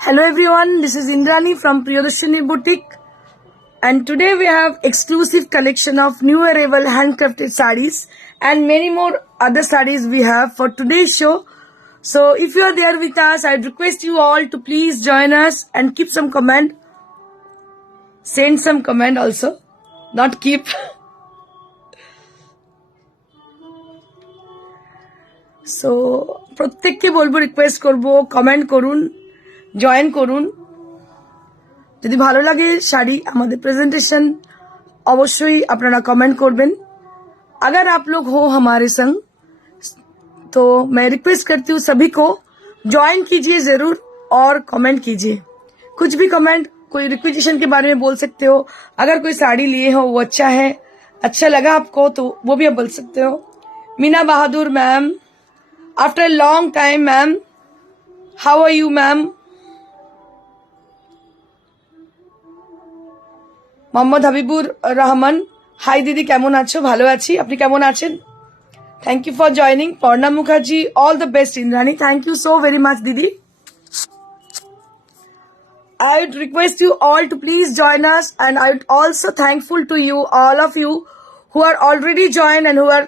Hello everyone, this is Indrani from Priyadarshini Boutique, and today we have exclusive collection of new arrival handcrafted sarees and many more other sarees we have for today's show. So if you are there with us, I'd request you all to please join us and keep some comment. Send some comment also, not keep. So প্রত্যেককে বলবো, request করবো, comment করুন, join করুন। যদি ভালো লাগে শাড়ি, আমাদের presentation, अवश्य আপনারা कमेंट করবেন। अगर आप लोग हो हमारे संग, तो मैं रिक्वेस्ट करती हूँ सभी को ज्वाइन कीजिए जरूर और कमेंट कीजिए। कुछ भी कमेंट, कोई रिक्वेजिशन के बारे में बोल सकते हो। अगर कोई साड़ी लिए हो वो अच्छा है, अच्छा लगा आपको, तो वो भी आप बोल सकते हो। Meena Bahadur ma'am, after a long time ma'am, how are you ma'am? Mohammad Habibur Rahman, hi দিদি, কেমন আছো? ভালো আছি, আপনি কেমন আছেন? Thank you for joining. Parna Mukherjee, all the best Indrani, thank you so very much দিদি। I would request you all to please join us, and I would also thankful to you, all of you who are already joined and who are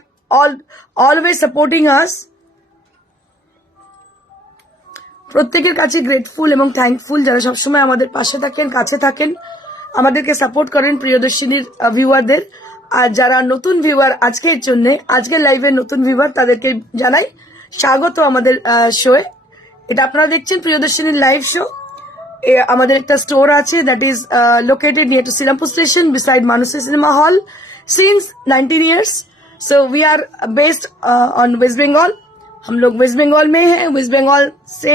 always supporting us. প্রত্যেকের কাছে grateful এবং thankful যারা সবসময় আমাদের পাশে থাকেন, কাছে থাকেন, আমাদেরকে সাপোর্ট করেন, প্রিয়দর্শিনীর ভিউয়ারদের। আর যারা নতুন ভিউয়ার আজকের জন্য, আজকের লাইভের নতুন ভিউয়ার, তাদেরকে জানাই স্বাগত আমাদের শোয়ে। এটা আপনারা দেখছেন প্রিয়দর্শিনীর লাইভ শো। আমাদের একটা স্টোর আছে, that is located near to Serampore station, beside Manasi cinema hall, since 19 years। So we are based on West Bengal. हम लोग वेस्ट बंगाल में हैं, वेस्ट बंगाल से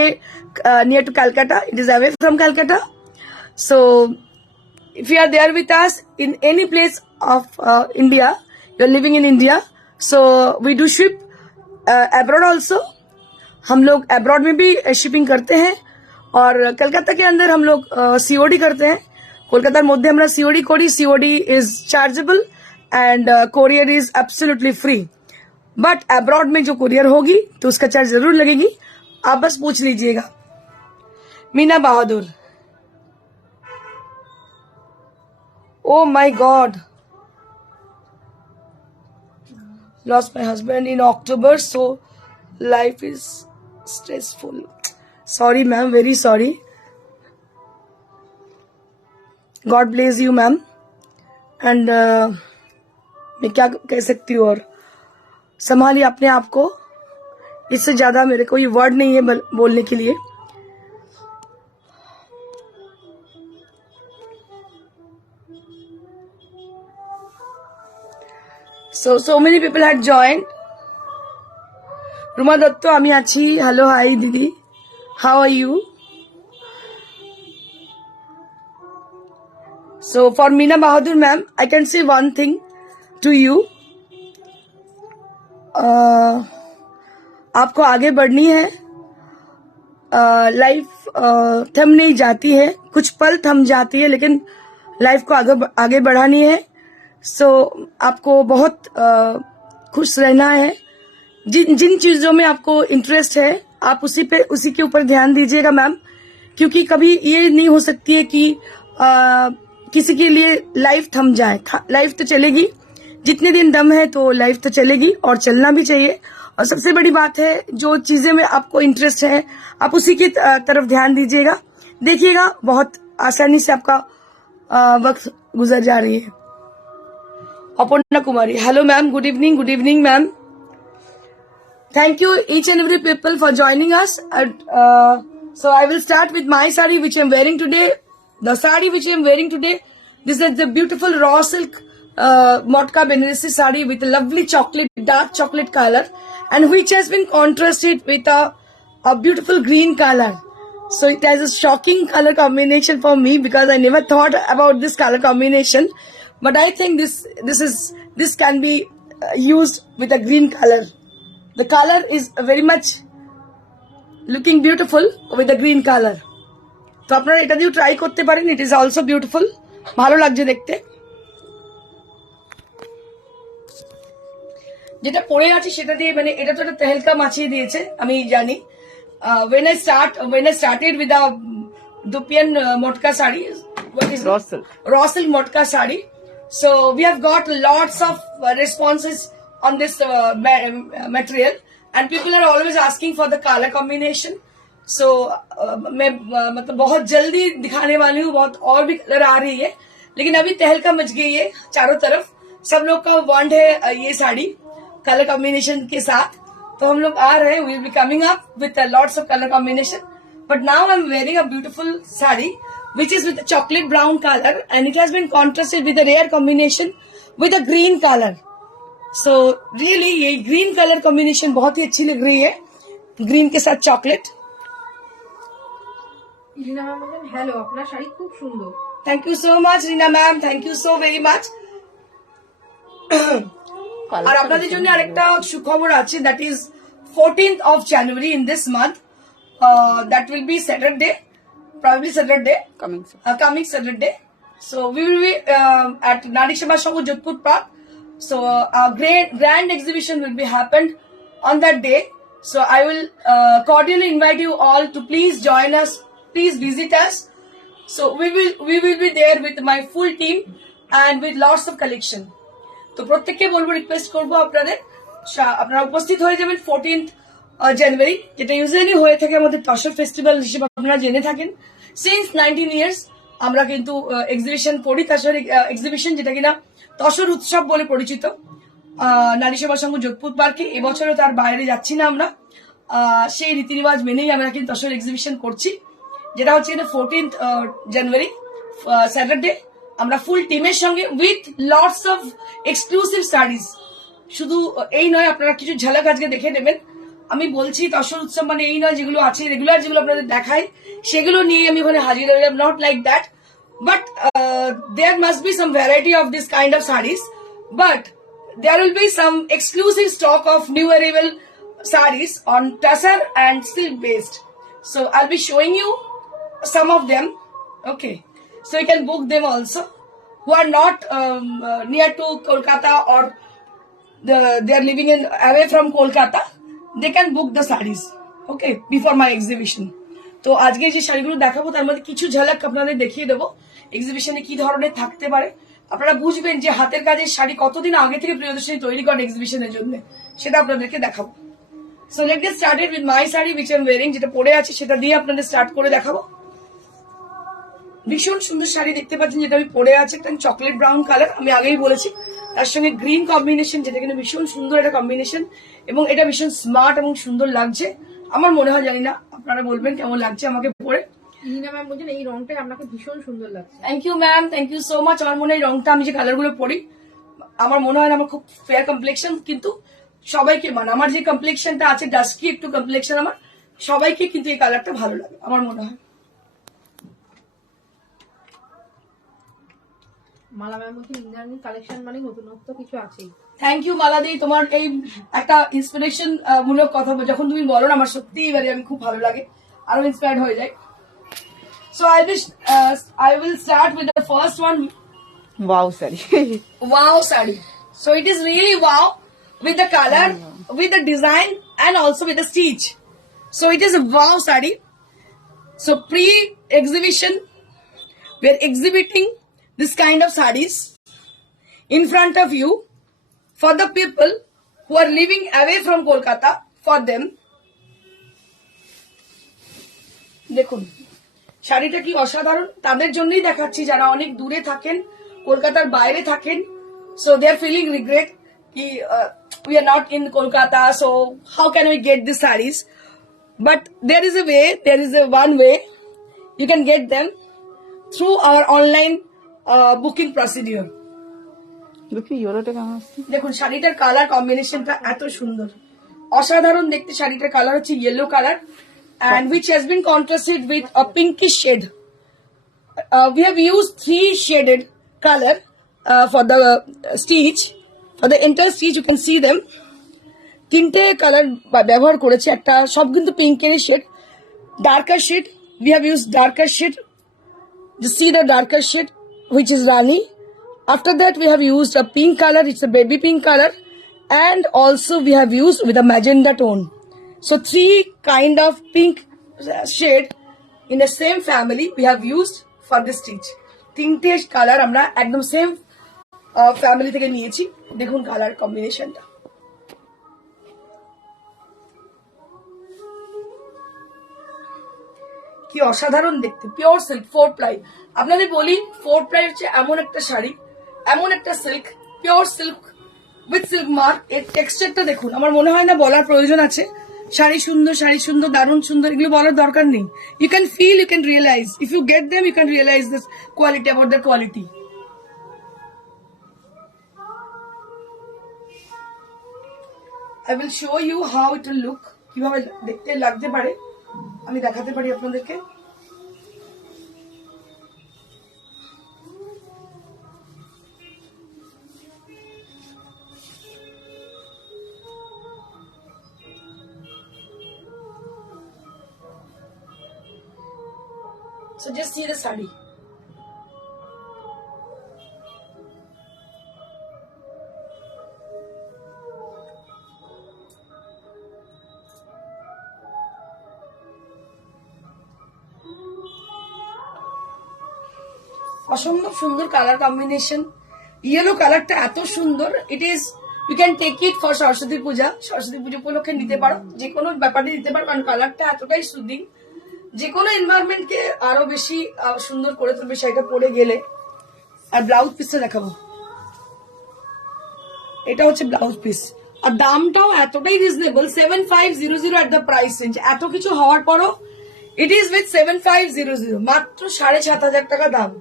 near to Calcutta, it is away from Calcutta. सो if you are there with us in any place of India, you are living in India, so we do ship abroad also। हम लोग abroad में भी shipping करते हैं, और कलकत्ता के अंदर हम लोग COD करते हैं। कोलकातार मध्य हमरा COD करी, COD is chargeable and courier is absolutely free. But abroad में जो कोरियर होगी तो उसका चार्ज जरूर लगेगी, आप बस पूछ लीजिएगा। मीना बहादुर, oh my god, lost my husband in October, so life is stressful। sorry ma'am, very sorry। god bless you ma'am। and मैं क्या कह सकती हूँ, और संभालिए अपने आप को, इससे ज्यादा मेरे को ये वर्ड नहीं है बोलने के लिए। So many people had joined। Ruma Datto, ami achi, hello, hi didi, how are you? So for Meena Bahadur ma'am, I can say one thing to you, आपको आगे बढ़नी है। लाइफ थम नहीं जाती है, कुछ पल थम जाती है, लेकिन लाइफ को आगे बढ़ानी है। सो आपको बहुत खुश रहना है। जिन चीजों में आपको इंटरेस्ट है, आप उसी के ऊपर ध्यान दीजिएगा मैम, क्योंकि कभी ये नहीं हो सकती है कि किसी के लिए लाइफ थम जाए। लाइफ तो चलेगी, जितने दिन दम है तो लाइफ तो चलेगी, और चलना भी चाहिए। और सबसे बड़ी बात है, जो चीजें में आपको इंटरेस्ट है, आप उसी की तरफ ध्यान दीजिएगा। देखिएगा बहुत आसानी से आपका वक्त गुजर जा रही है। अपर्णा कुमारी, hello ma'am, good evening ma'am। Thank you each and every people for joining us। So I will start with my saree which I am wearing today। The saree which I am wearing today, this is the beautiful raw silk Motka Benares saree with a lovely dark chocolate color, and which has been contrasted with a beautiful green color। So it has a shocking color combination for me, because I never thought about this color combination। But I think this can be used with a green color। The color is very much looking beautiful with the green color। तो আপনারা এটা দিয়েও try করতে পারেন, it is also beautiful, ভালো লাগছে দেখতে। যেটা পরে আছে সেটা দিয়ে মানে এটা তো একটা তেহলকা মাছিয়ে দিয়েছে আমি জানি when I started with the Dupian motka sari, what is raw silk motka sari, so we have got lots of responses on this material, and people are always asking for the color combination. So मैं मतलब बहुत जल्दी दिखाने वाली हूँ, बहुत और भी कलर आ रही है, लेकिन अभी तहलका मच गई है चारों तरफ, सब लोग का वांट है ये साड़ी कलर कॉम्बिनेशन के साथ, तो हम लोग आ रहे हैं, we'll be coming up with lots of color combination. But now I'm wearing a beautiful sari which is with a chocolate brown color, and it has been contrasted with a rare combination with a green color. So really ये green color combination बहुत ही अच्छी लग रही है, green के साथ chocolate. Reena ma'am বলেন hello, আপনার শাড়ি খুব সুন্দর। Thank you so much Reena ma'am, thank you so very much. আর আপনাদের জন্য আরেকটা সুখবর আছে, that is 14th of January in this month, that will be Saturday, probably Saturday, coming Saturday. So we will be at Nari Sabha Sangh Jodhpur Park. So a grand exhibition will be happened on that day. So I will cordially invite you all to please join us, please visit us. So we will be there with my full team and with lots of collection. তো প্রত্যেককে বলবো, request করবো আপনারা উপস্থিত হয়ে যাবেন 14th জানুয়ারি, যেটা usually হয়ে থাকে আমাদের তসর ফেস্টিভ্যাল হিসেবে আপনারা জেনে থাকেন। সিন্স 19 ইয়ার্স আমরা কিন্তু এক্সিবিশন করি, তসর এক্সিবিশন, যেটা কিনা তসর উৎসব বলে পরিচিত, নারী সেবা সংঘ যোধপুর পার্কে। এবছরও তার বাইরে যাচ্ছি না আমরা, সেই রীতিরিবাজ মেনেই আমরা কিন্তু তসর এক্সিবিশন করছি, যেটা হচ্ছে 14th জানুয়ারি স্যাটারডে। আমরা ফুল টিমের সঙ্গে with lots of exclusive studies, শুধু এই নয়, আপনারা কিছু ঝলক আজকে দেখে নেবেন। আমি বলছি তসর উৎসব মানে এই নয় যেগুলো আছে রেগুলার, যেগুলো আপনাদের দেখাই সেগুলো নিয়ে আমি ওখানে হাজির হইলাম, not like that, but there must be some variety of this kind of saris, but there will be some exclusive stock of new arrival sarees on tussar and silk based. So I'll be showing you some of them. Okay, so you can book them also who are not near to Kolkata, or they are living away from Kolkata. They can book the sarees, okay, before my exhibition. তো আজকে যে শাড়িগুলো দেখাবো তার মধ্যে কিছু ঝলক আপনাদের দেখিয়ে দেবো এক্সিবিশনে কি ধরনের থাকতে পারে। আপনারা বুঝবেন যে হাতের কাজের শাড়ি কতদিন আগে থেকে প্রিয়দর্শনী তৈরি করেন এক্সিবিশনের জন্য, সেটা আপনাদেরকে দেখাবো। So let's get started with my sari which I am wearing, যেটা পরে আছে সেটা দিয়ে আপনাদের স্টার্ট করে দেখাবো। ভীষণ সুন্দর শাড়ি দেখতে পাচ্ছেন, যেটা আমি পরে আছে, একটা চকলেট ব্রাউন কালার, আমি আগেই বলেছি, তার সঙ্গে গ্রিন কম্বিনেশন, যেটা কিন্তু ভীষণ সুন্দর একটা কম্বিনেশন, এবং এটা ভীষণ স্মার্ট এবং সুন্দর লাগছে আমার মনে হয়, জানি না আপনারা বলবেন কেমন লাগছে আমাকে পরে। রিনা ম্যাম বলছেন এই রংটাই আপনাকে ভীষণ সুন্দর লাগছে। Thank you ma'am, thank you so much. আমার মনে হয় এই রংটা আমি যে কালার গুলো পরি, আমার মনে হয় আমার খুব ফেয়ার কমপ্লেকশন, কিন্তু সবাইকে মানে আমার যে কমপ্লেকশনটা আছে ডাস্কি একটু কমপ্লেকশন, আমার সবাইকে কিন্তু এই কালারটা ভালো লাগে আমার মনে হয়। মালা ম্যাম বলছেন ইন্ডিয়ান কালেকশন মানে নতুনত্ব কিছু আছেই। থ্যাংক ইউ মালাদি, তোমার এই একটা ইন্সপিরেশন মূলক কথা যখন তুমি বলো না, আমার সত্যি এবারে আমি খুব ভালো লাগে, আরো ইন্সপায়ার্ড হয়ে যায়। So I will start with the first one. Wow sari. Wow sari. So it is really wow with the color, with the design, and also with the stitch. So it is a wow sari. So pre-exhibition, we are exhibiting this kind of sarees in front of you for the people who are living away from Kolkata. For them, দেখুন শাড়িটা কি অসাধারণ, তাদের জন্যই দেখাচ্ছি যারা অনেক দূরে থাকেন, কলকাতার বাইরে থাকেন। So they are feeling regret কি we are not in Kolkata, so how can we get this saris, but there is a way, there is a one way, you can get them through our online booking procedure. দেখুন শাড়িটার colour কম্বিনেশনটা এত সুন্দর, অসাধারণ দেখতে। শাড়িটার colour হচ্ছে yellow colour, and which has been contrasted with a pinkish shade. We have used 3 shaded color for the stitch. For the entire stitch you can see them. 3টে কালার ব্যবহার করেছি, একটা সব কিন্তু পিঙ্কের shade, darker shade, we have used darker shade. You see the darker shade which is Rani. After that we have used a pink color, it's a baby pink color, and also we have used with a magenta tone. So 3 kind of pink shade in the same family we have used for this stitch. 3টে colour আমরা একদম same family থেকে নিয়েছি। দেখুন colour কম্বিনেশনটা কি অসাধারণ দেখতে। Pure silk 4 ply. আপনাদের বলি 4 প্লাই হচ্ছে এমন একটা শাড়ি, এমন একটা silk, pure silk with silk mark. এর টেক্সচারটা দেখুন, আমার মনে হয় না বলার প্রয়োজন আছে। শাড়ি সুন্দর, দারুণ সুন্দর, এগুলো বলার দরকার নেই। You can feel, you can realise, if you get them you can realise this quality, about the quality. I will show you how it will look, কিভাবে দেখতে লাগতে পারে আমি দেখাতে পারি আপনাদেরকে। So just see the sari. অসম্ভব সুন্দর কালার কম্বিনেশন। ইয়েলো কালারটা এত সুন্দর, it is you can take it for Saraswati Puja. Saraswati Pujo উপলক্ষে নিতে পারো, যে কোনো ব্যাপারে নিতে পারো, কারণ কালারটা এতটাই সুদিং, যে কোনো এনভায়রনমেন্টকে আরো বেশি সুন্দর করে তুলবে শাড়িটা পরে গেলে। আর ব্লাউজ পিসটা দেখাবো, এটা হচ্ছে ব্লাউজ পিস। আর দামটাও এতটাই reasonable, 7500 at the price range. এত কিছু হওয়ার পরও ইট ইজ উইথ 7500, মাত্র 7500 টাকা দাম।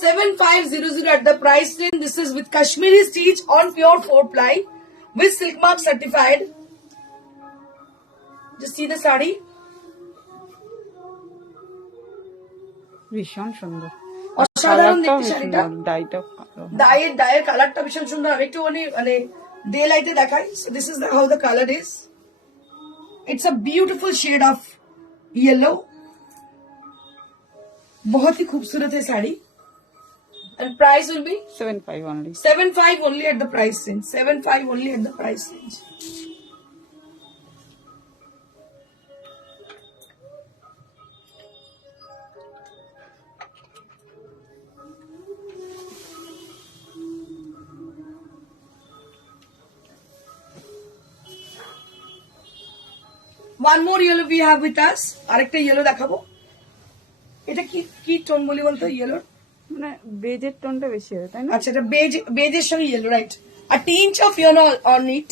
7500 at the price range. This is with Kashmiri stitch on pure 4 ply with silk mark certified. Just see the sari. ভীষণ সুন্দর, অসাধারণ দেখতে শাড়িটা। ডাইয়ের কালারটা ভীষণ সুন্দর। আমি একটু মানে ডে লাইটে দেখাই। So this is how the color is. It's a beautiful shade of yellow. बहुत ही खूबसूरत है sari. And price will be 75 only. 75 only at the price range. 75 only at the price range. One more yellow we have with us. আরেকটা yellow দেখাবো। এটা কি tone বলি বলতো yellow? মানে বেজের টোনটা বেশি হয়, তাই না? আচ্ছা, এটা বেজের সঙ্গে yellow, right. A tinge of yellow on it.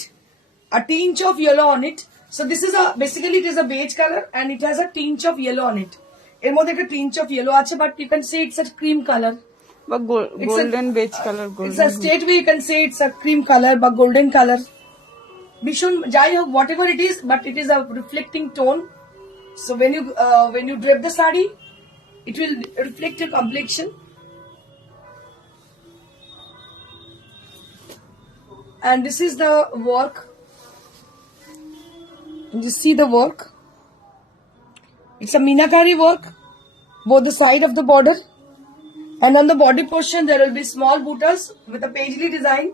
A tinge of yellow on it. So this is basically it is a beige color and it has a tinge of yellow on it. এর মধ্যে একটা tinge of yellow আছে, but you can say it's a cream color. বা golden beige colour, It's a state way you can say it's a cream color বা golden color. ভীষণ যাই হোক, whatever it is, but it is a reflecting tone. So when you drape the sari, it will reflect your complexion. And this is the work. You see the work. It's a meenakari work, both the side of the border, and on the body portion there will be small buttas with a paisley design.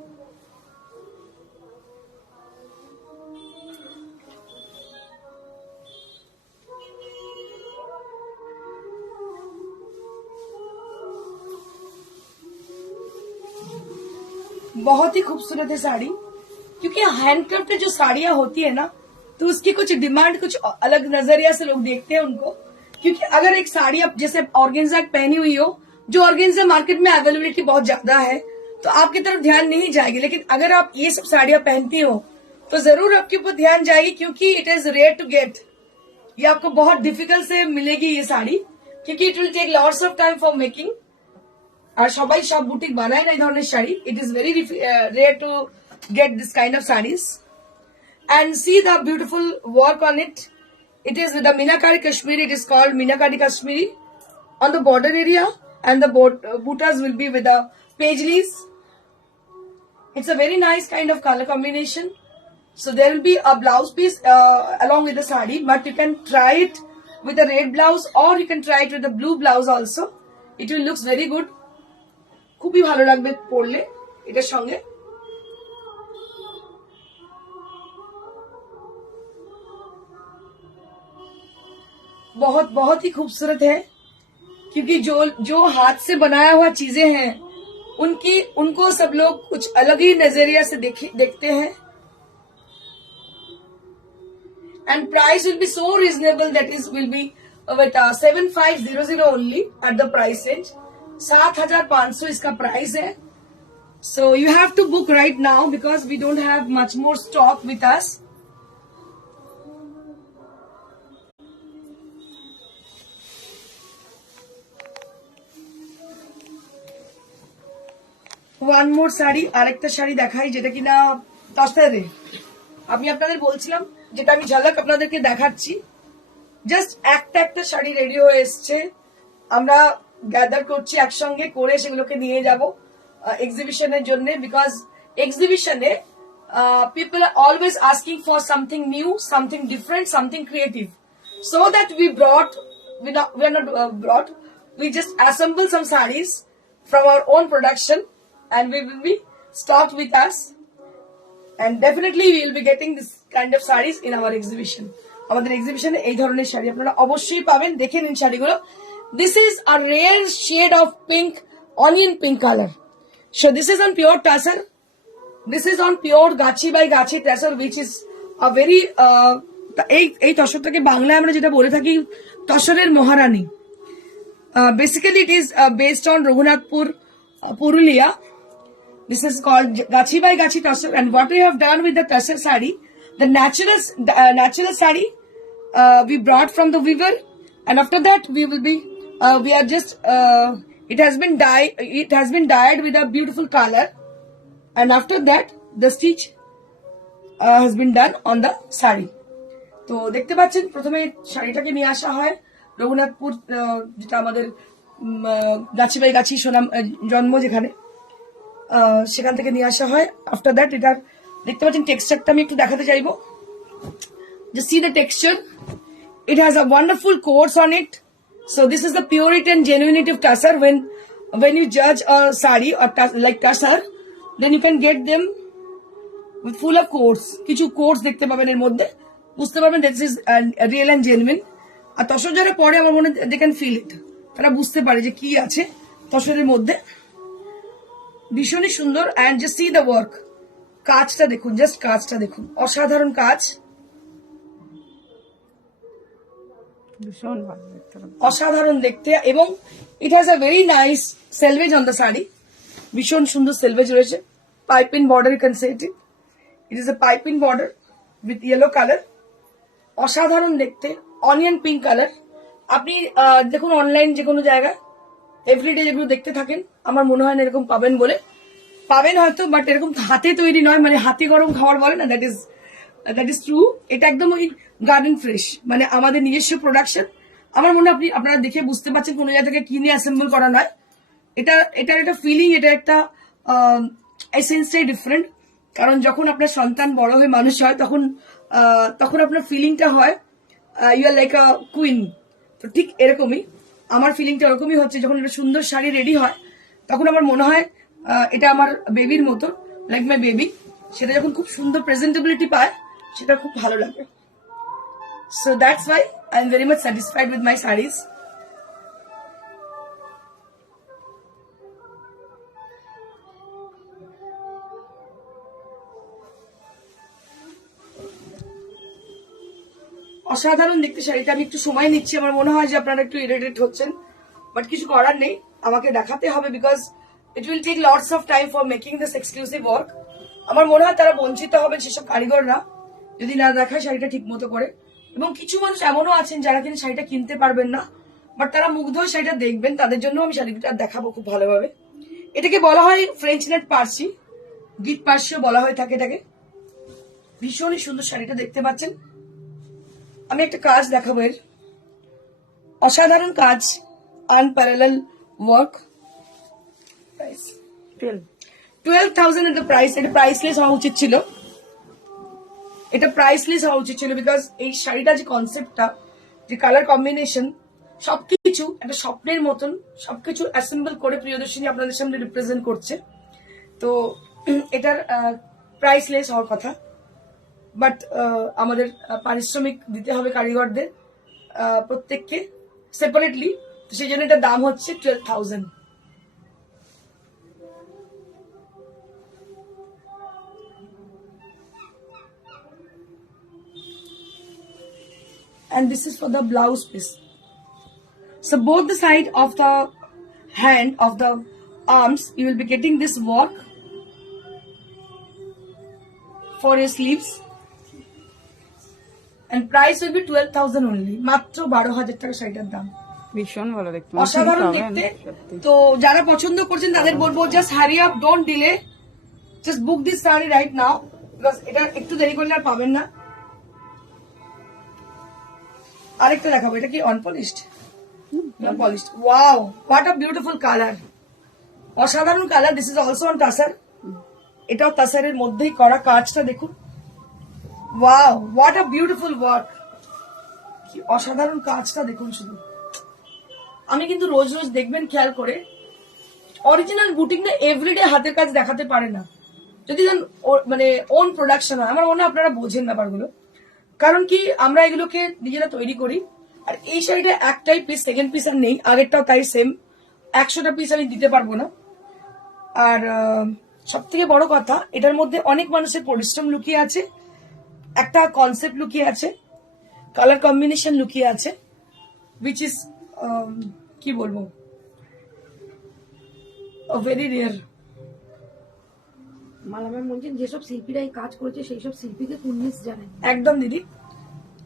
बहुत ही खूबसूरत है साड़ी, क्योंकि handcrafted जो साड़ियां होती है ना, तो उसकी कुछ डिमांड कुछ अलग नजरिया से लोग देखते हैं उनको। क्योंकि अगर एक साड़ी आप जैसे ऑर्गेन्जा पहनी हुई हो, जो ऑर्गेन्जा मार्केट में अवेलेबिलिटी बहुत ज्यादा है, तो आपकी तरफ ध्यान नहीं जाएगी। लेकिन अगर आप ये सब साड़ियां पहनती हो तो जरूर आपके ऊपर ध्यान जाएगी, क्योंकि it is rare to get. ये आपको बहुत डिफिकल्ट से मिलेगी ये साड़ी, क्योंकि it will take lots of time for making. আর সবাই সব বুটিক বানায় না এই ধরনের sari. It is very rare to get this kind of saris. And see the beautiful work on it. It is with the Meenakari Kashmiri. It is called Meenakari Kashmiri on the border area, and the buttas will be with the paisleys. It's a very nice kind of color combination. So there will be a blouse piece along with the sari, but you can try it with a red blouse or you can try it with a blue blouse also. It will looks very good. খুবই ভালো লাগবে পরলে এটার সঙ্গে। बहुत बहुत ही खूबसूरत है, क्योंकि जो हाथ से बनाया हुआ चीजें हैं उनको सब लोग कुछ अलग ही नजरिया से देखते हैं. And price will be so reasonable, that is will be with 7500 only at the price range. 7500 इसका प्राइस है. So you have to book right now because we don't have much more stock with us. One more sari, আরেকটা শাড়ি দেখাই যেটা কিনা তসরে. আমি আপনাদের বলছিলাম যেটা আমি ঝলক আপনাদেরকে দেখাচ্ছি, জাস্ট একটা একটা শাড়ি রেডি হয়ে এসছে. আমরা গ্যাদার করছি একসঙ্গে করে সেগুলোকে নিয়ে যাব এক্সিবিশনের জন্য, বিকজ এক্সিবিশনে people are always asking for something new, something different, something creative. So that we are not brought, we just assemble some sarees from our own production and we will be stocked with us, and definitely we will be getting this kind of sarees in our exhibition. আমাদের এক্সিবিশনে এই ধরনের শাড়ি আপনারা অবশ্যই পাবেন. দেখে নিন শাড়িগুলো. This is a rare shade of pink, onion pink color. So this is on pure tussar. This is on pure gachi by gachi tussar, which is a very এই তসরটাকে বাংলায় আমরা যেটা বলে থাকি তসরের মহারানী. Basically it is based on Raghunathpur, Purulia. This is called gachi by gachi tussar, and what we have done with the tussar sari, the natural sari we brought from the weaver, and after that we are just it has been dyed with a beautiful color, and after that the stitch has been done on the sari. তো দেখতে পাচ্ছেন প্রথমে শাড়িটাকে নিয়ে আসা হয় রঘুনাথপুর, যেটা আমাদের গাছি by গাছি সোনাম জন্ম যেখানে, সেখান থেকে নিয়ে আসা হয়. আফটার দ্যাট এটা দেখতে পাচ্ছেন টেক্সচারটা আমি একটু দেখাতে চাইবো. Just see the texture. It has a wonderful coats on it. So this is the purity and genuinity of tussar. When you judge a sari or like tussar, then you can get them with full of coats. কিছু coats দেখতে পাবেন এর মধ্যে, বুঝতে পারবেন this is real and genuine. আর তসর যারা পরে আমার মনে they can feel it. তারা বুঝতে পারে যে কি আছে তসরের মধ্যে. ভীষণই সুন্দর. and just see the work. কাজটা দেখুন, জাস্ট কাজটা দেখুন, অসাধারণ কাজ, ভীষণ ভালো দেখতে, অসাধারণ দেখতে. এবং it has a very nice selvedge on the sari. ভীষণ সুন্দর সেলভেজ রয়েছে. Piping border, you can say it is a piping border with yellow colour. অসাধারণ দেখতে, অনিয়ন পিঙ্ক কালার. আপনি দেখুন অনলাইন যে কোনো জায়গায় এভরিডে যেগুলো দেখতে থাকেন, আমার মনে হয় না এরকম পাবেন বলে. পাবেন হয়তো, বাট এরকম হাতে তৈরি নয়, মানে হাতে গরম খাবার বলে না, দ্যাট ইজ ট্রু. এটা একদম ওই গার্ডেন ফ্রেশ, মানে আমাদের নিজস্ব প্রোডাকশন. আমার মনে হয় আপনারা দেখে বুঝতে পারছেন কোনো জায়গা থেকে কিনে অ্যাসেম্বল করা নয়. এটার একটা ফিলিং, এটা একটা এসেন্সটাই ডিফারেন্ট. কারণ যখন আপনার সন্তান বড় হয়ে মানুষ হয় তখন আপনার ফিলিংটা হয় you are like a queen. তো ঠিক এরকমই আমার ফিলিংটা এরকমই হচ্ছে. যখন একটা সুন্দর শাড়ি রেডি হয় তখন আমার মনে হয় এটা আমার বেবির মতো, লাইক মাই বেবি. সেটা যখন খুব সুন্দর প্রেজেন্টেবিলিটি পায় সেটা খুব ভালো লাগে. So that's why I'm very much satisfied with my sarees. অসাধারণ দেখতে শাড়িটা. আমি একটু সময় নিচ্ছি, আমার মনে হয় যে আপনারা একটু ইরিটেট হচ্ছেন, বাট কিছু করার নেই, আমাকে দেখাতে হবে, because it will take lots of time for making this exclusive work. আমার মনে হয় তারা বঞ্চিত হবেন সেসব কারিগররা যদি না দেখায় শাড়িটা ঠিক মতো করে. এবং কিছু মানুষ এমনও আছেন যারা কিন্তু শাড়িটা কিনতে পারবেন না, বাট তারা মুগ্ধ হয়ে শাড়িটা দেখবেন, তাদের জন্য আমি শাড়িটা দেখাবো খুব ভালোভাবে. এটাকে বলা হয় French net Parsi, deep pursue বলা হয়ে থাকে এটাকে. ভীষণই সুন্দর শাড়িটা দেখতে পাচ্ছেন. আমি একটা কাজ দেখাবো, এর অসাধারণ কাজ, আনপ্যারালাল ওয়ার্ক. 12,000 এর প্রাইস. এটা প্রাইসলেস হওয়া উচিত ছিল, এটা প্রাইসলেস হওয়া উচিত ছিল, বিকজ এই শাড়িটা যে কনসেপ্টটা, যে কালার কম্বিনেশন, সবকিছু একটা স্বপ্নের মতন, সবকিছু অ্যাসেম্বল করে প্রিয়দর্শিনী আপনাদের সামনে রিপ্রেজেন্ট করছে. তো এটার প্রাইসলেস হওয়ার কথা, বাট আমাদের পারিশ্রমিক দিতে হবে কারিগরদের. প্রত্যেককে সেপারেটলি, তো সেই জন্য এটার দাম হচ্ছে 12,000। And this is for the blouse piece. So both the side of the hand of the arms, you will be getting this work for your sleeves, and price will be 12,000 only. মাত্র 12,000 টাকা শাড়িটার দাম। ভীষণ ভালো দেখতে, অসাধারণ দেখতে। তো যারা পছন্দ করছেন তাদের বলবো just hurry up, don't delay, just book this sari right now, because এটা একটু দেরি করলে আর পাবেন না। আরেকটা দেখাবো, এটা কি unpolished? Polished. Wow, what a beautiful colour, অসাধারণ colour. This is also on tussar, এটাও তাসারের মধ্যেই করা, কাজটা দেখুন। Wow, what a beautiful work, কি অসাধারণ কাজটা দেখুন শুধু। আমি কিন্তু রোজ রোজ দেখবেন খেয়াল করে, অরিজিনাল বুটিক না এভরিডে হাতের কাজ দেখাতে পারে না, যদি মানে ওন প্রোডাকশন হয়। আমার মনে হয় আপনারা বোঝেন ব্যাপারগুলো, কারণ কি আমরা এগুলোকে নিজেরা তৈরি করি। আর এই শাড়িটা একটাই পিস, সেকেন্ড পিস আর নেই, আগেরটাও তাই সেম, 100টা পিস আমি দিতে পারবো না। আর সব থেকে বড় কথা, এটার মধ্যে অনেক মানুষের পরিশ্রম লুকিয়ে আছে, একটা কনসেপ্ট লুকিয়ে আছে, কালার কম্বিনেশন লুকিয়ে আছে, উইচ ইজ কি বলবো, ভেরি রেয়ার। মালামার বলছেন যেসব শিল্পীরা এই কাজ করেছে সেই সব শিল্পীকে কুর্নিশ জানেন। একদম দিদি,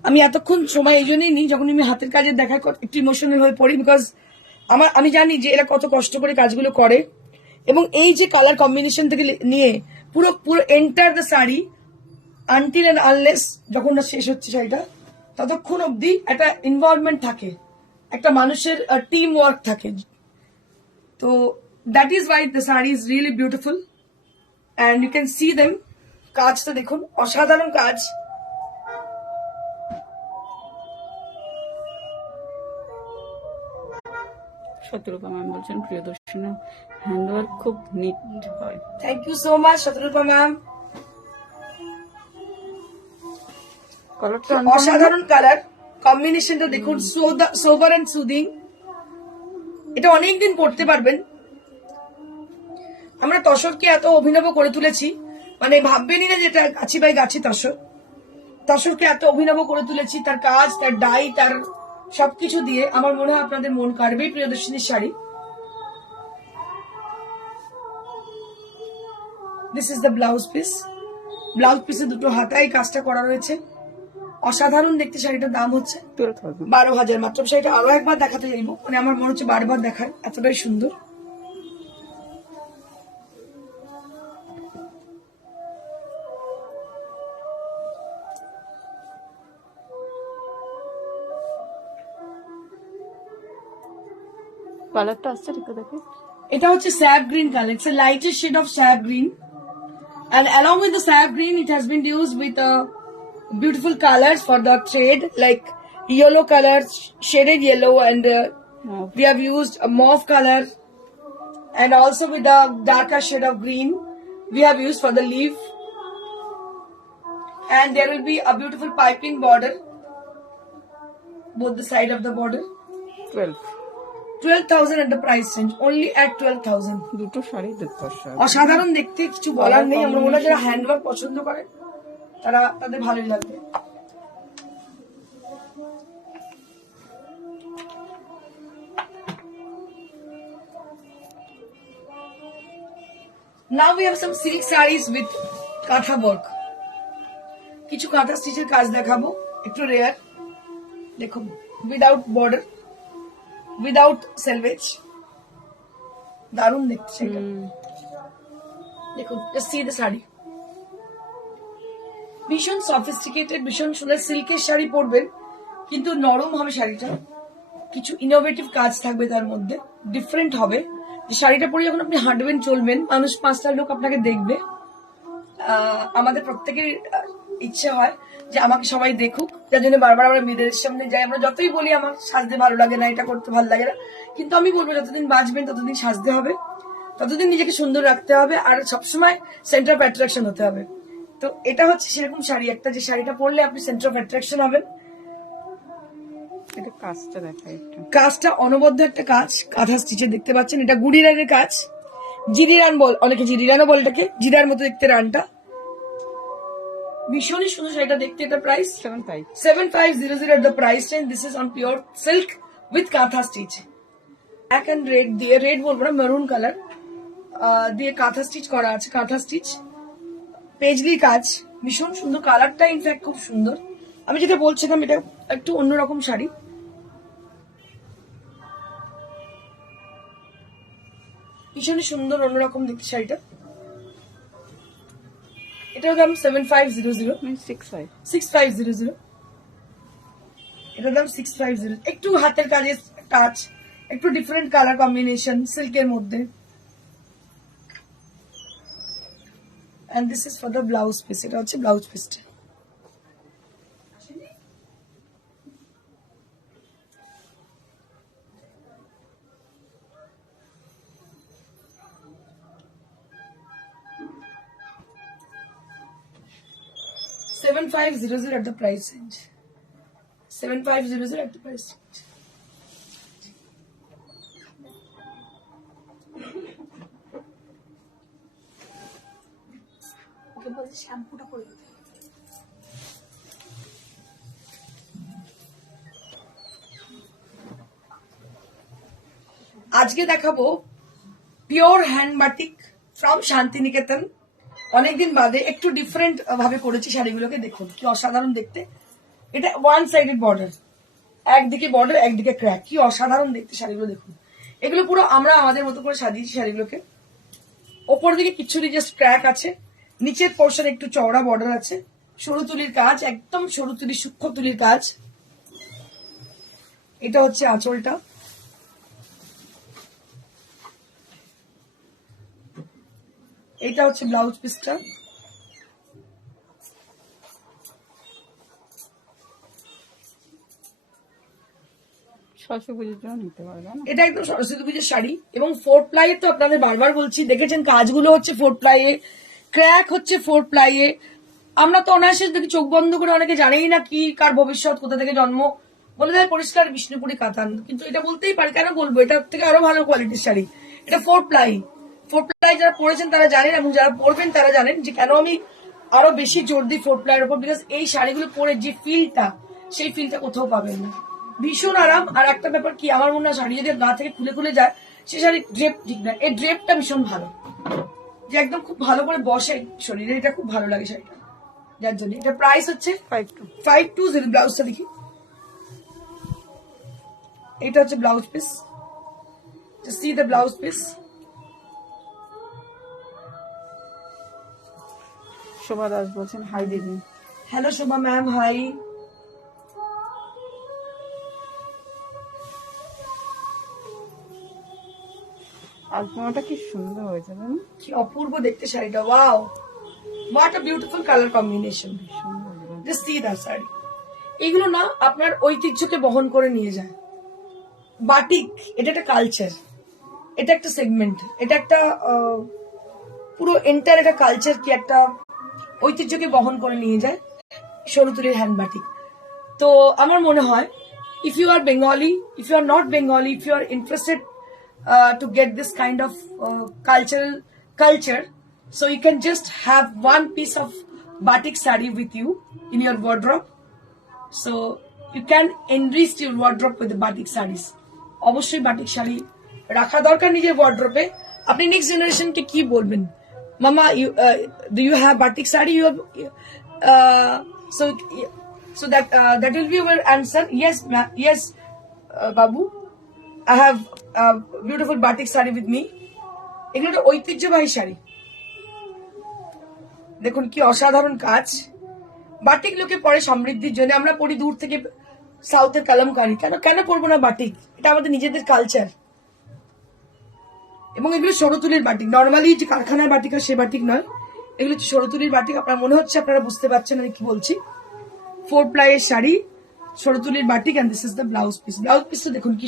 আমি এতক্ষণ সময় এই জন্যই নিই, যখন আমি হাতের কাজের দেখায় একটু ইমোশনাল হয়ে পড়ি, বিকজ আমি জানি যে এরা কত কষ্ট করে কাজগুলো করে, এবং এই যে কালার কম্বিনেশন থেকে নিয়ে পুরো পুরো entire the sari, until and unless যখন না শেষ হচ্ছে শাড়িটা, ততক্ষণ অব্দি একটা ইনভলভমেন্ট থাকে, একটা মানুষের টিম ওয়ার্ক থাকে। তো that is why the sari is really beautiful, and you can see them. কাজটা দেখুন, অসাধারণ কাজ। শতরূপা ম্যাম বলছেন প্রিয়দর্শনের হ্যান্ডওয়ার্ক খুব নিট হয়। Thank you so much Shatarupa ma'am, কালারটা অসাধারণ কালার কম্বিনেশনটা দেখুন, সোবার এন্ড সুদিং। এটা অনেকদিন পড়তে পারবেন। আমরা তসরকে এত অভিনব করে তুলেছি, মানে ভাববেনই না যেটা গাছি বাই গাছি তসর। তসরকে এত অভিনব করে তুলেছি, তার কাজ, তার ডাই, তার সবকিছু দিয়ে। আমার মনে হয় আপনাদের মন কাড়বেই প্রিয়দর্শিনীর sari. This is the blouse piece. Blouse পিসে দুটো হাতায় কাজটা করা রয়েছে, অসাধারণ দেখতে। শাড়িটার দাম হচ্ছে 12,000 মাত্র। শাড়িটা আরো একবার দেখাতে চাইবো, মানে আমার মনে হচ্ছে বারবার দেখায়, এতটাই সুন্দর। কালারটা আসছে ঠিক দেখে, এটা হচ্ছে sap green colour, it's a লাইটের shade of sap green, and along with the sap green it has been used with beautiful colors for the thread, like yellow color, shaded yellow, and we have used a mauve color, and also with the darker shade of green we have used for the leaf, and there will be a beautiful piping border both the side of the border. 12,000 at the price range, only at 12,000. দুটো শাড়ি দুর্ধর্ষ, অসাধারণ দেখতে, কিছু বলার নেই। আমরা মনে হয় যারা হ্যান্ডওয়ার্ক পছন্দ করে তাদের ভালোই লাগবে। Now we have some silk sarees with কাঁথা work. কিছু কাঁথা স্টিচের কাজ দেখাবো, একটু রেয়ার। দেখুন, উইদাউট বর্ডার, উইদাউট সেলভেজ, দারুণ দেখতে সেটা। দেখুন, জাস্ট সি দ্য শাড়ি, ভীষণ সফিস্টিকেটেড, ভীষণ সুন্দর। সিল্কের শাড়ি পরবেন কিন্তু নরম হবে শাড়িটা, কিছু ইনোভেটিভ কাজ থাকবে তার মধ্যে, ডিফারেন্ট হবে। যে শাড়িটা পরে যখন আপনি হাঁটবেন চলবেন, মানুষ 5টা লোক আপনাকে দেখবে। আমাদের প্রত্যেকের ইচ্ছে হয় যে আমাকে সবাই দেখুক, যার জন্য বারবার আমরা মেয়েদের সামনে যাই। আমরা যতই বলি আমার সাজতে ভালো লাগে না, এটা করতে ভালো লাগে না, কিন্তু আমি বলবো যতদিন বাঁচবেন ততদিন সাজতে হবে, ততদিন নিজেকে সুন্দর রাখতে হবে, আর সবসময় সেন্টার অফ অ্যাট্রাকশন হতে হবে। তো এটা হচ্ছে সেরকম শাড়ি একটা, যে শাড়িটা পরলে আপনি সেন্টার অফ অ্যাট্রাকশন হবেন। এটা কাজটা দেখায় একটু। কাজটা অনবদ্য একটা কাজ, কাঁথা স্টিচে দেখতে পাচ্ছেন। এটা গুড়িরানের কাজ, জিরিরান বল, অনেকে জিরিরানও বলে এটাকে, জিরার মতো দেখতে রানটা। ভীষণই সুন্দর শাড়িটা দেখতে। এটা price 75। 7500 at the price range. This is on pure silk with কাঁথা স্টিচ। ব্ল্যাক এন্ড রেড দিয়ে, রেড বলবো না, মেরুন কালার দিয়ে কাঁথা স্টিচ করা আছে। কাঁথা স্টিচ পেজলি কাজ, ভীষণ সুন্দর। কালারটা ইনফ্যাক্ট খুব সুন্দর। আমি যেটা বলছিলাম, এটা একটু অন্যরকম শাড়ি, ভীষণই সুন্দর অন্যরকম দেখতে শাড়িটা। এটার দাম 7500, 65। 6500। এটার দাম 6500। একটু হাতের কাজের টাচ, একটু ডিফারেন্ট কালার কম্বিনেশন সিল্কের মধ্যে। And this is for the blouse piece. এটা হচ্ছে ব্লাউজ পিসটা। $7500 at the price range. 7500 at the price range. ওকে বলছি শ্যাম্পুটা করে দিতে। আজকে দেখাবো pure hand batik from Shantiniketan. অনেকদিন বাদে একটু ডিফারেন্ট ভাবে করেছি শাড়িগুলোকে। দেখুন কি অসাধারণ দেখতে। এটা ওয়ান সাইডেড বর্ডার, একদিকে বর্ডার একদিকে ক্র্যাক, কি অসাধারণ দেখতে শাড়িগুলো। দেখুন এগুলো পুরো আমরা আমাদের মতো করে সাজিয়েছি শাড়িগুলোকে। ওপর দিকে কিছু জাস্ট ক্র্যাক আছে, নিচের পোর্শন একটু চওড়া বর্ডার আছে। সরু তুলির কাজ, একদম সরু তুলি, সূক্ষ্ম তুলির কাজ। এটা হচ্ছে আঁচলটা। এটা হচ্ছে ব্লাউজ পিসটা। সরস্বতী পুজোর জন্য নিতে পারবেন। এটা একদম সরস্বতী পুজোর শাড়ি এবং 4 প্লাই। তো আপনাদের বারবার বলছি, দেখেছেন কাজগুলো হচ্ছে 4 প্লাই এ, ক্র্যাক হচ্ছে 4 প্লাই এ। আমরা তো অনায়াসে দেখি চোখ বন্ধ করে, অনেকে জানেই না কি কার ভবিষ্যৎ, কোথা থেকে জন্ম, বলে দেয় পরিষ্কার বিষ্ণুপুরি কাতান। কিন্তু এটা বলতেই পারি, কেন বলবো, এটার থেকে আরো ভালো কোয়ালিটির শাড়ি। এটা 4 প্লাই। 4 প্লাই যারা পড়েছেন তারা জানেন, এবং যারা পড়বেন তারা জানেন যে কেন আমি আরো বেশি জোর দিই 4 প্লাইয়ের উপর। বিকজ এই শাড়িগুলো পরে যে ফিলটা, সেই ফিলটা কোথাও পাবেন না। ভীষণ আরাম। আর একটা ব্যাপার কি, আমার মনে হয় শাড়ি যদি গা থেকে খুলে খুলে যায়, সে শাড়ির ড্রেপ ঠিক না। এই ড্রেপটা ভীষণ ভালো, যে একদম খুব ভালো করে বসে শরীরে। এটা খুব ভালো লাগে শাড়িটা, যার জন্য। এটা প্রাইস হচ্ছে 520। ব্লাউজটা দেখি, এটা হচ্ছে blouse piece. See the blouse piece. Shobha Das বলছেন, হাই দিদি। Hello Shobha ma'am, hi. আলপনাটা কি সুন্দর হয়েছে, জানো? কি অপূর্ব দেখতে শাড়িটা। Wow, what a beautiful colour combination. Just see that sari. এগুলো না আপনার ঐতিহ্যকে বহন করে নিয়ে যায়। বাটিক এটা একটা কালচার, এটা একটা সেগমেন্ট, এটা একটা পুরো এন্টার একটা কালচার, কি একটা ঐতিহ্যকে বহন করে নিয়ে যায় সরুতুলির হ্যান্ড বাটিক। তো আমার মনে হয়, if you are Bengali, if you are not Bengali, if you are interested to get this kind of culture, so you can just have one piece of batik sari with you in your wardrobe. So you can enrich your wardrobe with the batik sarees. অবশ্যই batik sari রাখা দরকার নিজের ওয়ার্ড্রোবে। আপনি next জেনারেশনকে কি বলবেন? মামা, do you have batik sari? You have, so that will be your answer. Yes, yes, Babu, I have a beautiful batik sari with me. এগুলো একটা ঐতিহ্যবাহী শাড়ি। দেখুন কি অসাধারণ কাজ। বাটিক লোকে পরে সমৃদ্ধির জন্য, আমরা পড়ি দূর থেকে সাউথের কালামকারী। কেন পড়বো না বাটিক? এটা আমাদের নিজেদের কালচার। এবং এগুলো সরুতুলির বাটিক। নর্মালি যে কারখানার বাটিক হয় সে বাটিক নয়, এগুলো হচ্ছে সরুতুলির বাটিক। আপনার মনে হচ্ছে আপনারা বুঝতে পারছেন আমি কি বলছি। 4 প্লাইয়ের শাড়ি, সরুতুলির batik, and this is the blouse piece. Blouse পিসটা দেখুন কি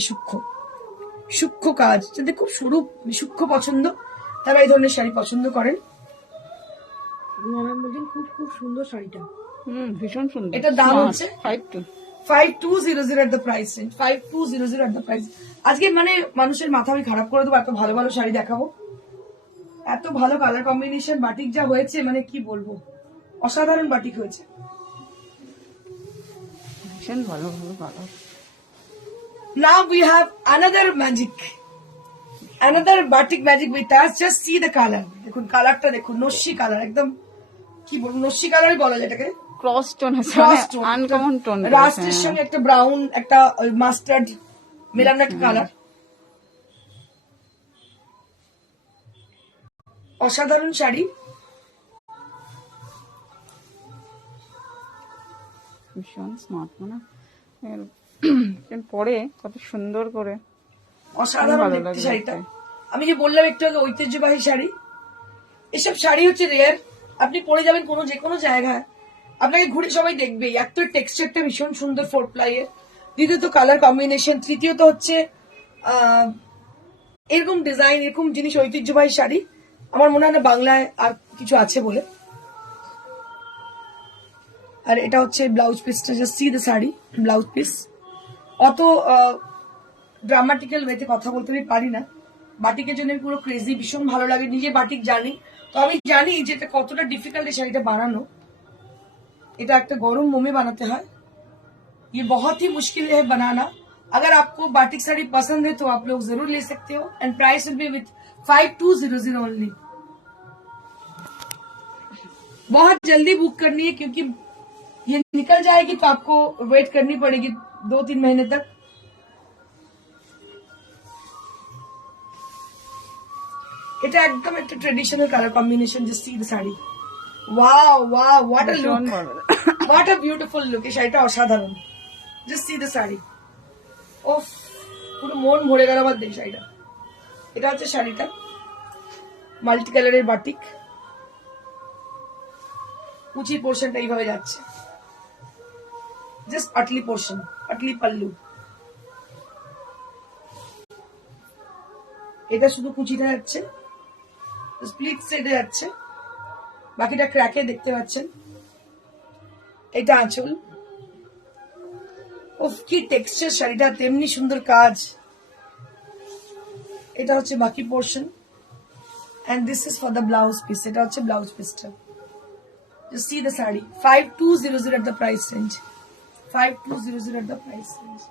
সূক্ষ্ম কাজ। যাদের খুব সূক্ষ্ম পছন্দ, তারা এই ধরনের শাড়ি পছন্দ করেন। বলছেন খুব খুব সুন্দর শাড়িটা। ভীষণ সুন্দর। এটার দাম হচ্ছে 5200 at the price range. 5200 at the price. আজকে মানে মানুষের মাথা আমি খারাপ করে দেবো, এত ভালো ভালো শাড়ি দেখাবো, এত ভালো কালার কম্বিনেশন, বাটিক যা হয়েছে মানে কি বলবো, অসাধারণ বাটিক হয়েছে। ভীষণ ভালো ভালো colour. Now we have another magic, another batik magic with us. Just see the color. দেখুন কালারটা দেখুন, নস্যি কালার, একদম কি বলবো, নস্যি কালারই বলা যায় এটাকে। ক্রস টোন আছে, Cross tone. আনকমন টোন, রাস্টের সঙ্গে একটা ব্রাউন, একটা মাস্টার্ড মেলানো একটা কালার, অসাধারণ শাড়ি। ভীষণ স্মার্ট মানে পরে কত সুন্দর করে, অসাধারণ ভালো দেখতে লাগে শাড়িটা। দেখতে। আমি যে বললাম একটু আগে ঐতিহ্যবাহী শাড়ি, এসব শাড়ি হচ্ছে রেয়ার, আপনি পরে যাবেন কোনো যে কোনো জায়গায়, আপনাকে ঘুরে সবাই দেখবে। এক তো টেক্সচারটা ভীষণ সুন্দর 4 প্লাইয়ের, দ্বিতীয়ত কালার কম্বিনেশন, তৃতীয়ত হচ্ছে এরকম ডিজাইন, এরকম জিনিস ঐতিহ্যবাহী শাড়ি আমার মনে হয় না বাংলায় আর কিছু আছে বলে। আর এটা হচ্ছে ব্লাউজ পিসটা, just see the sari blouse piece. অত ড্রামাটিক্যাল ওয়েতে কথা বলতে আমি পারি না, বাটিকের জন্য আমি পুরো ক্রেজি, ভীষণ ভালো লাগে, নিজে বাটিক জানি, তো আমি জানি যে এটা কতটা ডিফিকাল্ট এই শাড়িটা বানানো। এটা একটা গরম মোমে বানাতে হয়, ये बहुत ही मुश्किल है बनाना। अगर आपको बाटिक साड़ी पसंद है तो आप लोग जरूर ले सकते हो, and price will be with 5200 only. बहुत जल्दी बुक करनी है क्योंकि ये निकल जाएगी तो आपको वेट करनी पड़ेगी 2-3 महीने तक। এটা একদম একটা traditional colour combination, just see the sari, wow wow, what a look, what a beautiful look. এই শাড়িটা অসাধারণ, জাস্ট সি দ্য শাড়ি, ওফ, পুরো মন ভরে গেল আমার দেখে শাড়িটা। এটা হচ্ছে শাড়িটা, মাল্টি কালারের বাটিক, কুচির পোর্শনটা এইভাবে যাচ্ছে, জাস্ট পাটলি পোর্শন, পাটলি পাল্লু, এটা শুধু কুচিটা যাচ্ছে, স্প্লিট সেটে যাচ্ছে, বাকিটা ক্র্যাকে দেখতে পাচ্ছেন। এটা আঁচল, উফ কি টেক্সচার শাড়িটা, তেমনি সুন্দর কাজ। এটা হচ্ছে বাকি portion, and this is for the blouse piece. এটা হচ্ছে ব্লাউজ পিসটা, just see the sari, 5200 at the price range, 5200 at the price range.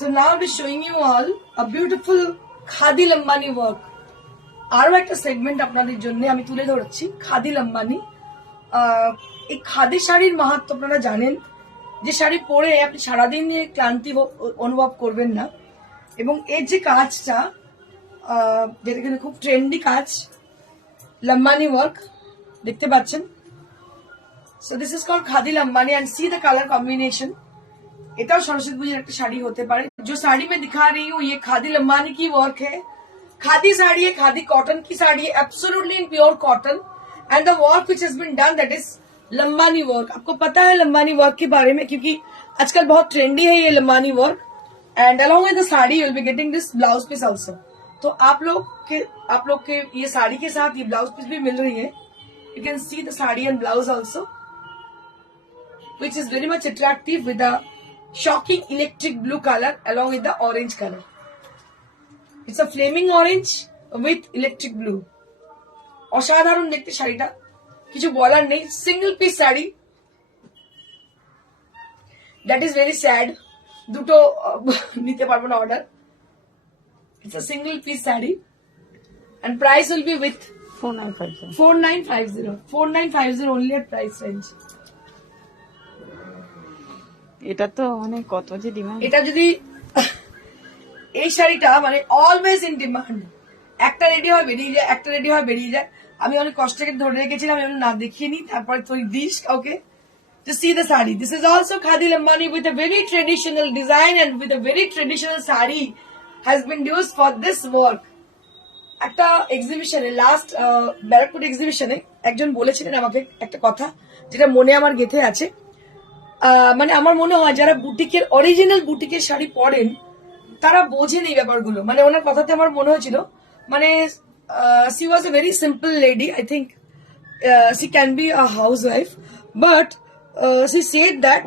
So now I'll be showing you all a beautiful khadi Lambani work. আরো একটা সেগমেন্ট আপনাদের জন্য আমি তুলে ধরছি, খাদি লম্বানি। এই খাদি শাড়ির মাহাত্ম্য আপনারা জানেন, যে শাড়ি পরে আপনি সারাদিন নিয়ে ক্লান্তি অনুভব করবেন না, এবং এর যে কাজটা, যেটা কিন্তু খুব ট্রেন্ডি কাজ, লম্বানি ওয়ার্ক দেখতে পাচ্ছেন। So this is called khadi Lambani, and see the color combination। এটাও সরস্বতী পুজোর একটা শাড়ি হতে পারে। जो साड़ी मैं दिखा रही हूँ ये खादी लंबानी की वर्क है, खादी साड़ी है, खादी कॉटन की साड़ी है, absolutely in pure cotton, and the work which has been done that is Lambani work. आपको पता है लंबानी वर्क के बारे में, क्योंकि आजकल बहुत ट्रेंडी है ये Lambani work, and along with the sari you will be getting this blouse piece also. तो आप लोग के ये साड़ी के साथ ये ब्लाउज पीस भी मिल रही है। You can see the sari and blouse also, which is very much attractive with a shocking electric blue color along with the orange color. It's a flaming orange with electric blue. অসাধারণ দেখতে শাড়িটা, কিছু বলার নেই। Single piece sari, that is very sad, দুটো নিতে পারবো না order. It's a single piece sari, and price will be with 4950 only at price range. এটা তো মানে কত যে ডিমান্ড। এটা যদি এই শাড়িটা মানে অলওয়েজ ইন ডিমান্ড, একটা রেডি হয় বেরিয়ে যায়, একটা রেডি হয় বেরিয়ে যায়। আমি অনেক কষ্ট করে ধরে রেখেছিলাম, আমি না দেখিয়ে নি, তারপরে তুই দিস কাউকে। To see the sari. This is also Khadi Lambani with a very traditional design and with a very traditional sari has been used for this work. একটা এক্সিবিশনে লাস্ট ব্যারাকপুর এক্সিবিশনে একজন বলেছিলেন আমাকে একটা কথা যেটা মনে আমার গেঁথে আছে। মানে আমার মনে হয় যারা বুটিকের অরিজিনাল বুটিকের শাড়ি পরেন তারা বোঝেন এই ব্যাপারগুলো। মানে ওনার কথাতে আমার মনে হয়েছিল মানে she was a very simple lady. I think she can be a housewife, but she said that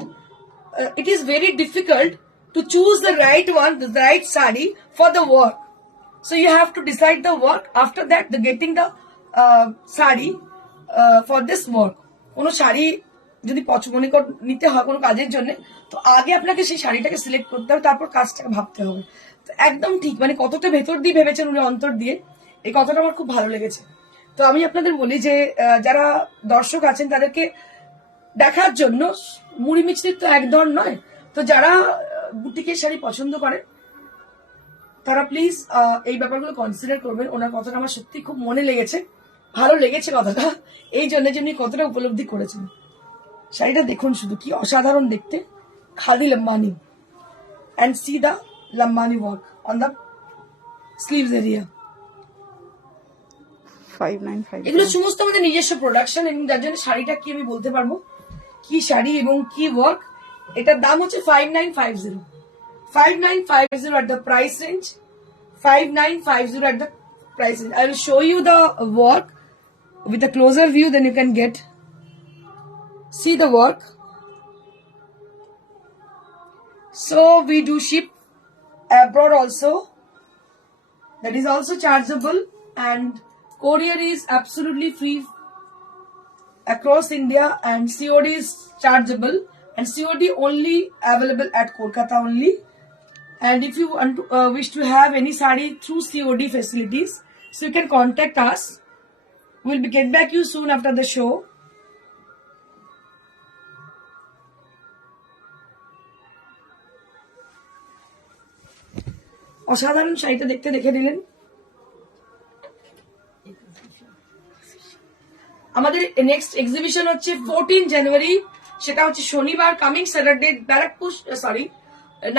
it is very difficult to choose the right one, the right sari for the work. So you have to decide the work. After that, the getting the sari for this work. কোনো শাড়ি যদি মনে নিতে হয় কোনো কাজের জন্য, তো আগে আপনাকে সেই শাড়িটাকে সিলেক্ট করতে হবে, তারপর কাজটাকে ভাবতে হবে। তো একদম ঠিক, মানে কতটা ভেতর দিয়ে ভেবেছেন উনি অন্তর দিয়ে, এই কথাটা আমার খুব ভালো লেগেছে। তো আমি আপনাদের বলি যে যারা দর্শক আছেন তাদেরকে দেখার জন্য মুড়ি মিষ্টির তো এক ধর নয়। তো যারা বুটিকের শাড়ি পছন্দ করেন তারা প্লিজ এই ব্যাপারগুলো কনসিডার করবেন। ওনার কথাটা আমার সত্যি খুব মনে লেগেছে, ভালো লেগেছে কথাটা, এই জন্য যে উনি কতটা উপলব্ধি করেছেন। শাড়িটা দেখুন শুধু কি অসাধারণ দেখতে, khadi Lambani and see the Lambani work on the sleeves area. 595 এগুলো সমস্ত আমাদের নিজস্ব প্রোডাকশন এবং যার জন্য শাড়িটা কি আমি বলতে পারবো কি শাড়ি এবং কি ওয়ার্ক। এটার দাম হচ্ছে 5950 at the price range, 5950 at the price range. I will show you the work with a closer view, then you can get see the work. So we do ship abroad also, that is also chargeable, and courier is absolutely free across India, and COD is chargeable, and COD only available at Kolkata only. And if you want to, wish to have any sari through COD facilities, so you can contact us. We'll get back you soon after the show. অসাধারণ শাড়িটা দেখতে দেখে দিলেন। আমাদের next exhibition হচ্ছে 14 জানুয়ারি, সেটা হচ্ছে শনিবার, কামিং স্যাটারডে, ব্যারাকপুর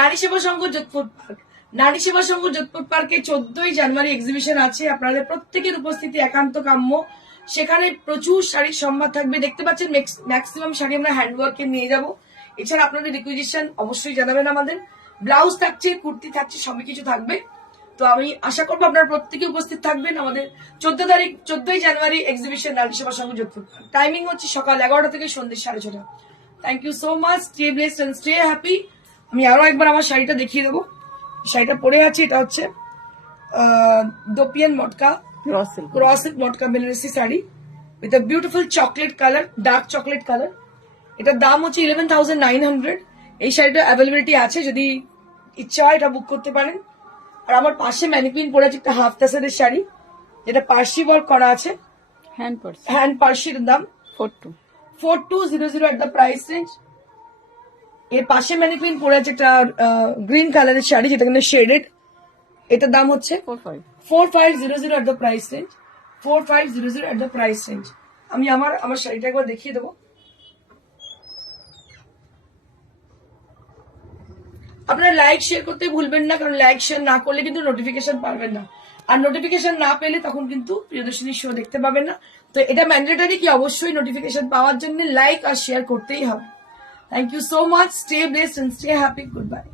নারী সেবা সংঘ যোধপুর পার্ক। নারী সেবা সংঘ যোধপুর পার্কে 14ই জানুয়ারি এক্সিবিশন আছে। আপনাদের প্রত্যেকের উপস্থিতি একান্ত কাম্য। সেখানে প্রচুর শাড়ির সম্ভার থাকবে। দেখতে পাচ্ছেন ম্যাক্সিমাম শাড়ি আমরা হ্যান্ডওয়ার্কে নিয়ে যাব। এছাড়া আপনাদের রিকুইজিশন অবশ্যই জানাবেন আমাদের। ব্লাউজ থাকছে, কুর্তি থাকছে, সবই কিছু থাকবে। তো আমি আশা করবো আপনারা প্রত্যেকে উপস্থিত থাকবেন আমাদের 14ই জানুয়ারি এক্সিবিশন নারী সেবা সংঘ যোধপুর। টাইমিং হচ্ছে সকাল 11টা থেকে সন্ধ্যে 6:30। Thank you so much. Stay blessed and stay happy. আমি আরো একবার আমার শাড়িটা দেখিয়ে দেবো। শাড়িটা পরে আছে, এটা হচ্ছে দোপিয়ান মটকা ক্রসিক matka Benarasi sari with a beautiful chocolate colour, dark chocolate colour. এটার দাম হচ্ছে 11,900। এই শাড়িটা অ্যাভেলেবিলিটি আছে, যদি ইচ্ছা হয় এটা বুক করতে পারেন। আর আমার পাশে ম্যানিকুইন পরে আছে একটা হাফ তাসাদের শাড়ি, যেটা পার্সি ওয়ার্ক করা আছে, হ্যান্ড পার্সির দাম 4200 at the price range. এর পাশে ম্যানিকুইন পরে আছে একটা গ্রিন কালারের শাড়ি, যেটা কিন্তু শেডেড, এটার দাম হচ্ছে 4500 at the price range, 4500 at the price range. আমি আমার শাড়িটা একবার দেখিয়ে দেবো। আপনারা লাইক শেয়ার করতে ভুলবেন না, কারণ লাইক শেয়ার না করলে কিন্তু নোটিফিকেশন পাবেন না, আর নোটিফিকেশন না পেলে তখন কিন্তু প্রিয়দর্শিনী শো দেখতে পাবেন না। তো এটা ম্যান্ডেটরি কি অবশ্যই নোটিফিকেশন পাওয়ার জন্য লাইক আর শেয়ার করতেই হবে। Thank you so much. Stay blessed and stay happy. Good by.